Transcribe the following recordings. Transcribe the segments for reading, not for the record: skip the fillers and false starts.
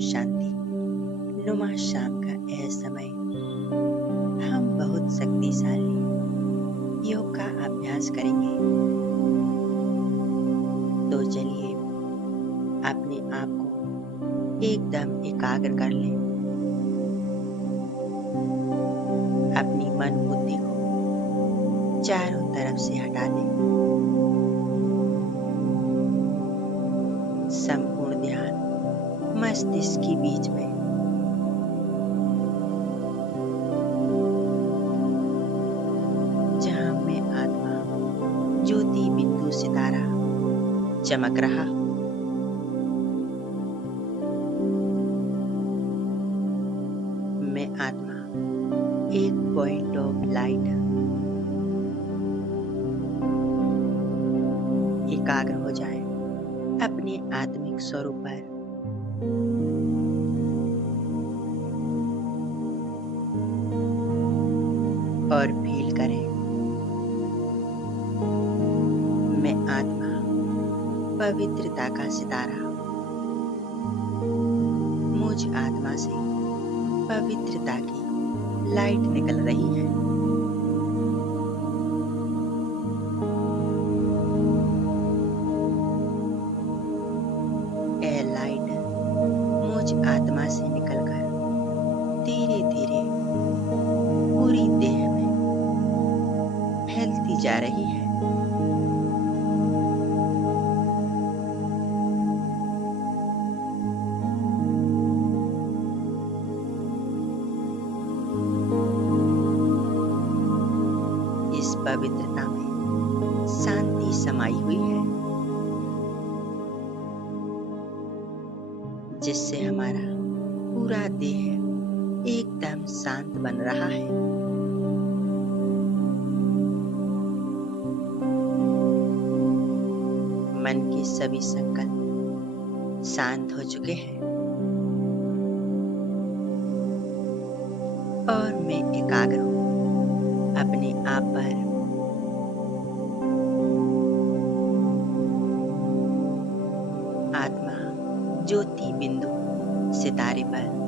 शांति नुमा शाम का यह समय हम बहुत शक्तिशाली योग का अभ्यास करेंगे। तो चलिए अपने आप को एकदम एकाग्र कर लें। अपनी मन बुद्धि को चारों तरफ से हटा दें। संपूर्ण ध्यान मस्तिष्क के बीच में। जहां में आत्मा ज्योति बिंदु सितारा चमक रहा। मैं आत्मा एक पॉइंट ऑफ लाइट एकाग्र हो जाए अपने आत्मिक स्वरूप पर। और फील करें, मैं आत्मा पवित्रता का सितारा। मुझ आत्मा से पवित्रता की लाइट निकल रही है। यह लाइट मुझ आत्मा से निकलकर धीरे धीरे पूरी देह में फैलती जा रही है। इस पवित्रता में शांति समाई हुई है, जिससे हमारा पूरा देह एकदम शांत बन रहा है। मन के सभी संकल्प शांत हो चुके हैं और मैं एकाग्र हूं अपने आप पर। आत्मा ज्योति बिंदु सितारे पर।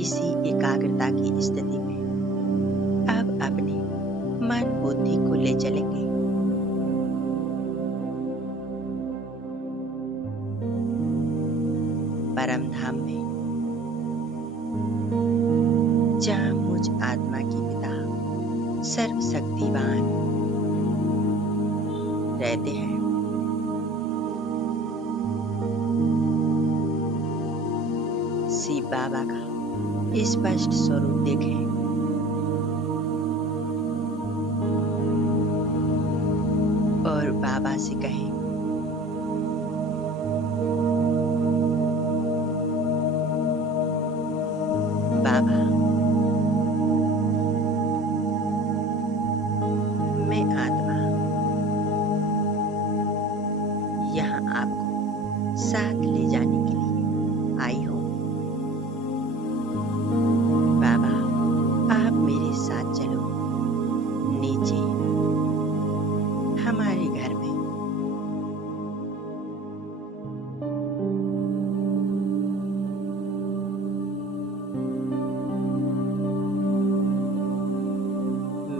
इसी एकाग्रता की स्थिति में अब अपने मन बुद्धि को ले चलेंगे परम धाम में, जहां मुझ आत्मा के पिता सर्वशक्तिवान रहते हैं। शिव बाबा का स्पष्ट स्वरूप देखें। और बाबा से कहें, बाबा मैं आत्मा यहाँ आपको साथ ले जाने के लिए आई हूँ। बाबा आप मेरे साथ चलो नीचे हमारे घर में।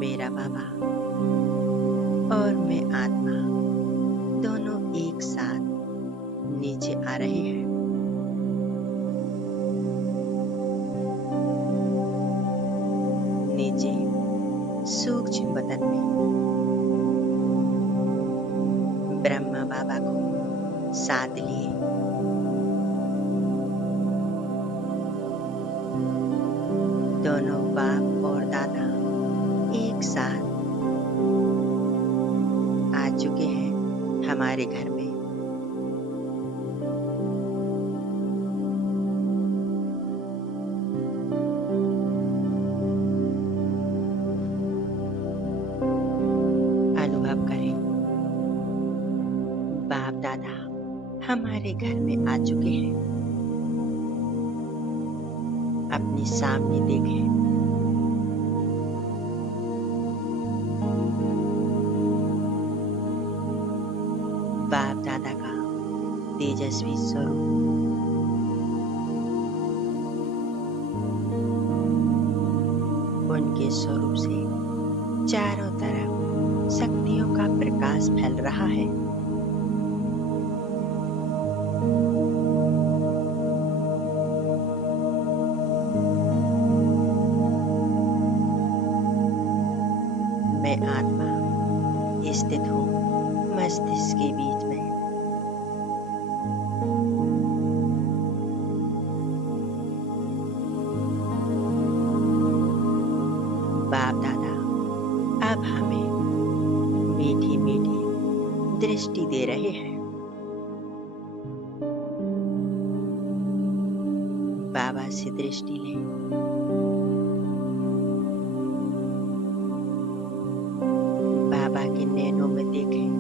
मेरा बाबा और मैं आत्मा दोनों एक साथ नीचे आ रहे हैं। नीचे सूक्ष्म बदन में ब्रह्मा बाबा को साथ लिए दोनों बाप और दादा एक साथ आ चुके हैं हमारे घर में। अनुभव करें, बाप दादा हमारे घर में आ चुके हैं। अपने सामने देखें। बाप दादा का तेजस्वी स्वरूप उनके स्वरूप से चारों तरफ शक्तियों का प्रकाश फैल रहा है। मैं आत्मा स्थित हूँ मस्तिष्क के बीच में। बाप दादा अब हमें मीठी मीठी दृष्टि दे रहे हैं। बाबा से दृष्टि लें। बाबा के नैनों में देखें।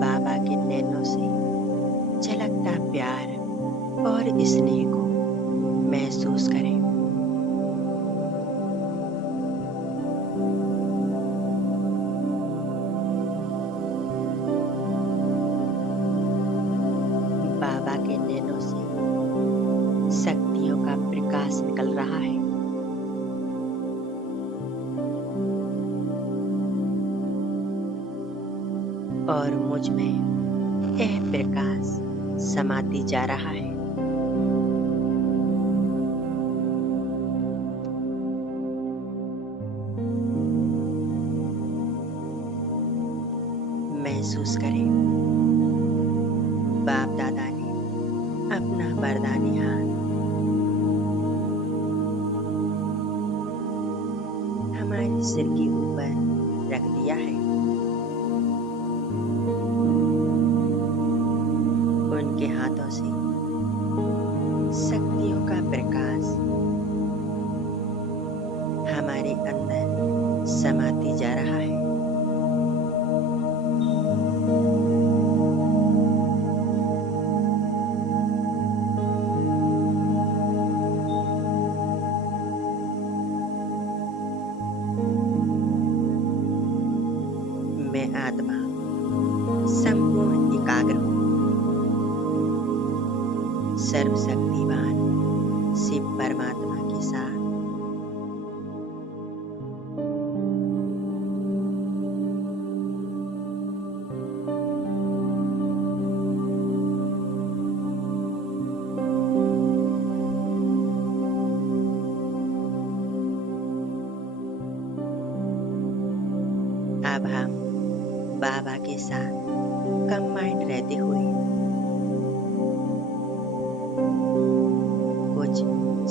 बाबा के नैनों से झलकता प्यार और स्नेह को महसूस करें। बाबा के नैनों से शक्तियों का प्रकाश निकल रहा है। और मुझ में यह प्रकाश समाती जा रहा है। महसूस करें बाप दादा ने अपना वरदानी हाथ हमारे सिर के ऊपर रख दिया है। उनके हाथों से शक्तियों का प्रकाश हमारे अंदर समाती जा रहा है। मैं आत्मा संपूर्ण एकाग्र हूँ। सर्वशक्तिवान शिव परमात्मा के साथ अब हम बाबा के साथ कंबाइंड रहते हुए कुछ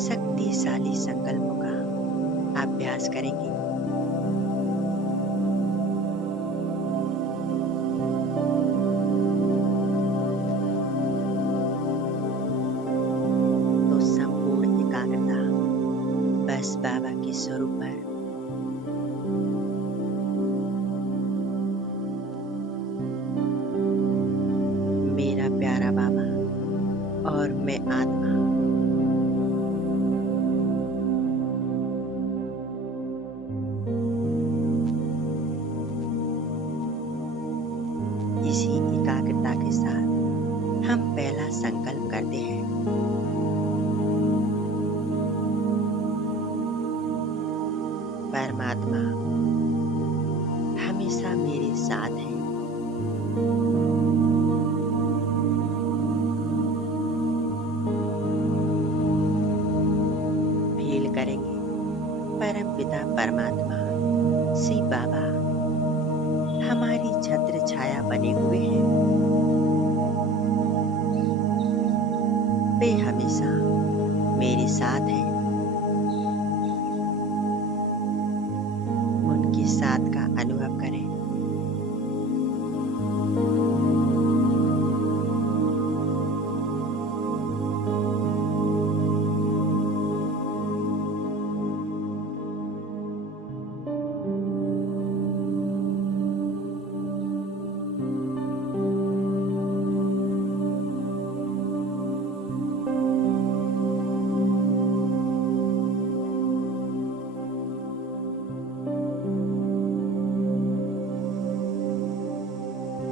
शक्तिशाली संकल्पों का अभ्यास करेंगे। तो संपूर्ण एकाग्रता बस बाबा के स्वरूप पर। मेरा प्यारा बाबा और मैं आत्मा इसी एकाग्रता के साथ हम पहला संकल्प करते हैं। परमात्मा हमेशा मेरे साथ है। फील करेंगे परमपिता परमात्मा शिव बाबा हमारी छत्र छाया बने हुए हैं। वे हमेशा मेरे साथ हैं। उनके साथ का अनुभव करें।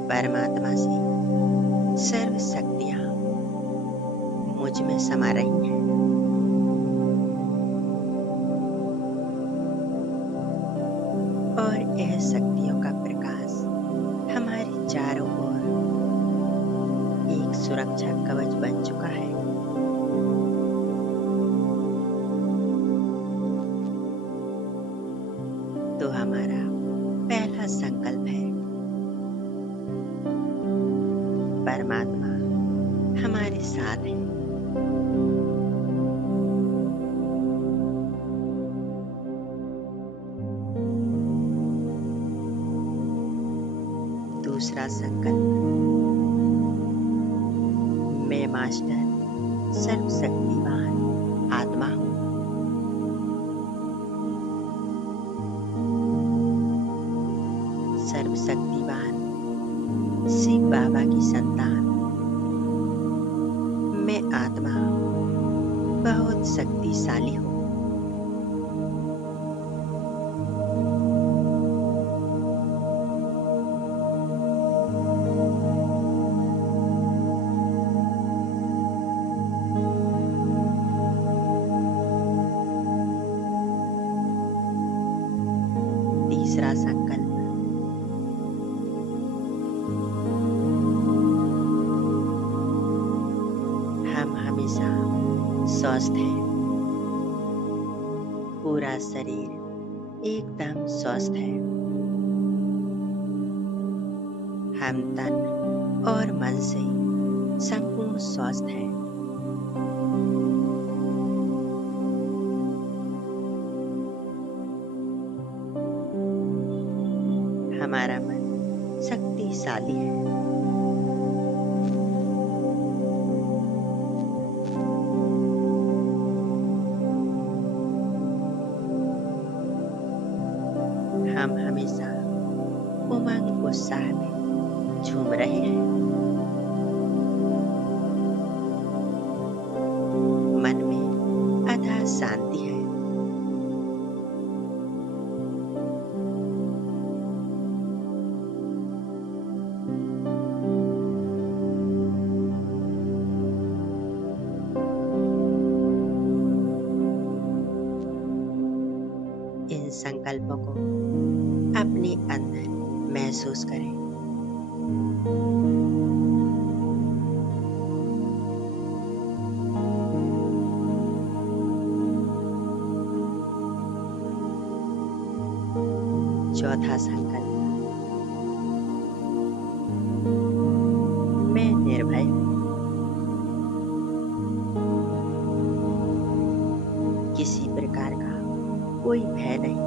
परमात्मा से सर्व शक्तियां मुझ में समा रही हैं। और यह शक्तियों का प्रकाश हमारे चारों ओर एक सुरक्षा कवच बन चुका है। तो हमारा पहला संकल्प है, परमात्मा हमारे साथ है। दूसरा संकल्प, मैं मास्टर सर्वशक्तिवान आत्मा हूँ। सर्वशक्तिवान शिव बाबा की संतान मैं आत्मा बहुत शक्तिशाली हूँ। तीसरा संकल्प, हम हमेशा स्वस्थ हैं। पूरा शरीर एकदम स्वस्थ है। हम तन और मन से संपूर्ण स्वस्थ हैं। हमारा मन शक्तिशाली है। हम हमेशा उमंग उत्साह में झूम रहे हैं। मन में अथाह शांति है। इन संकल्पों को अपने अंदर महसूस करें। चौथा संकल्प, मैं निर्भय हूँ। किसी प्रकार का कोई भय नहीं।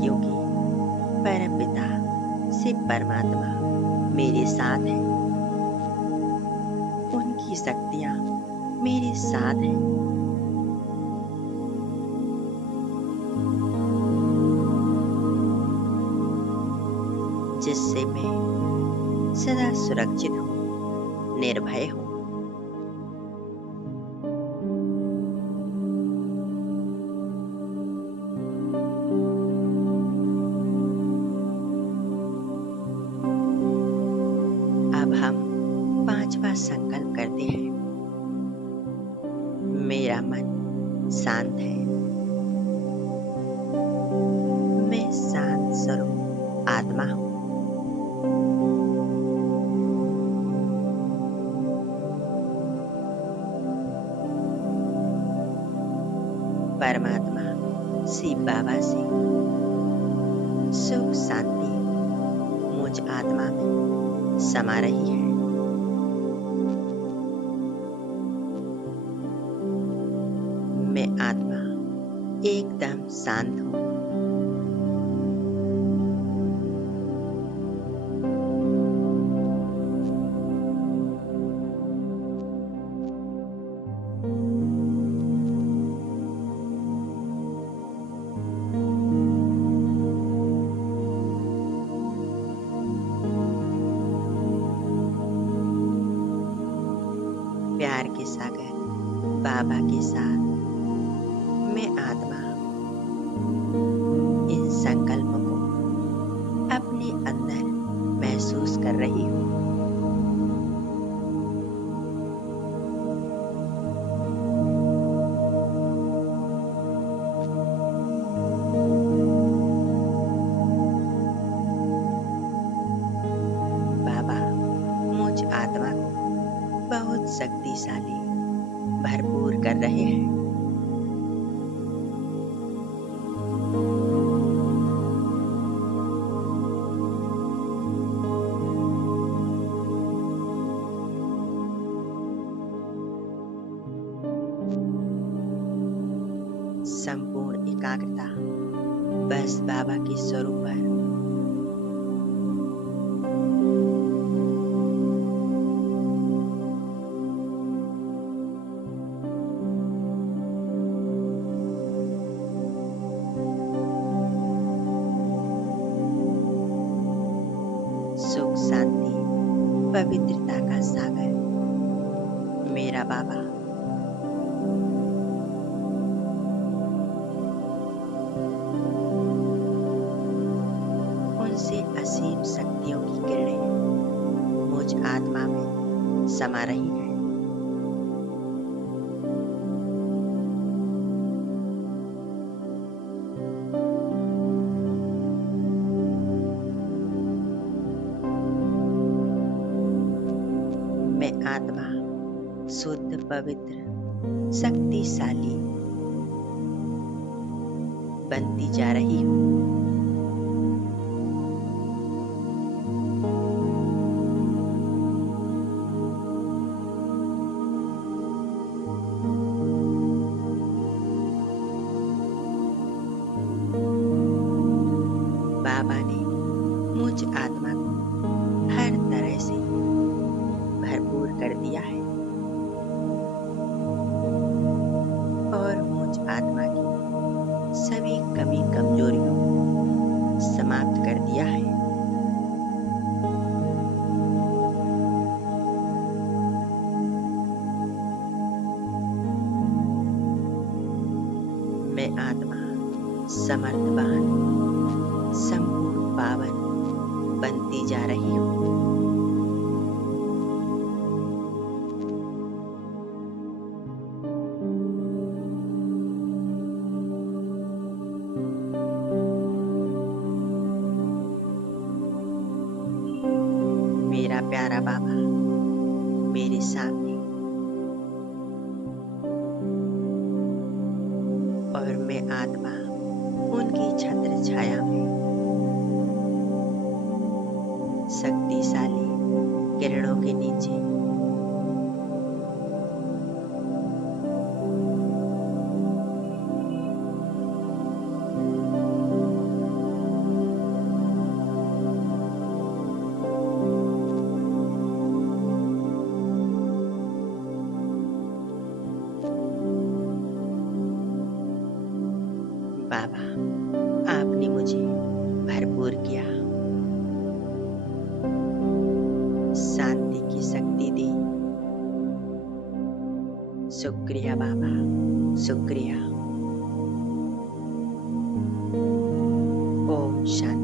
क्योंकि परमपिता शिव परमात्मा मेरे साथ है। उनकी शक्तियाँ मेरे साथ हैं। जिससे मैं सदा सुरक्षित हूँ, निर्भय हूँ। अब हम पांचवा संकल्प करते हैं, मेरा मन शांत है। मैं शांत स्वरूप आत्मा हूँ। परमात्मा शिव बाबा से सुख शांति मुझ आत्मा में समा रही है। मैं आत्मा एकदम शांत हूँ। प्यार के सागर बाबा के साथ मैं आत्मा शक्तिशाली भरपूर कर रहे हैं। संपूर्ण एकाग्रता बस बाबा के स्वरूप पर। सुख शांति पवित्रता का सागर मेरा बाबा। उनसे असीम शक्तियों की किरणें मुझ आत्मा में समा रही हैं। मैं आत्मा शुद्ध पवित्र शक्तिशाली बनती जा रही हूँ। बाबा ने मुझ आत्मा को हर तरह से भरपूर कर दिया है और मुझ आत्मा की सभी कमी कमजोरियों को समाप्त कर दिया है। मैं आत्मा समर्थवान संपूर्ण पावन बनती जा रही हूँ। मेरा प्यारा बाबा मेरे सामने और मैं आत्मा उनकी छत्र छाया में शक्तिशाली किरणों के नीचे बाबा आपने मुझे भरपूर किया, शांति की शक्ति दी। शुक्रिया बाबा, शुक्रिया। ओम शांति।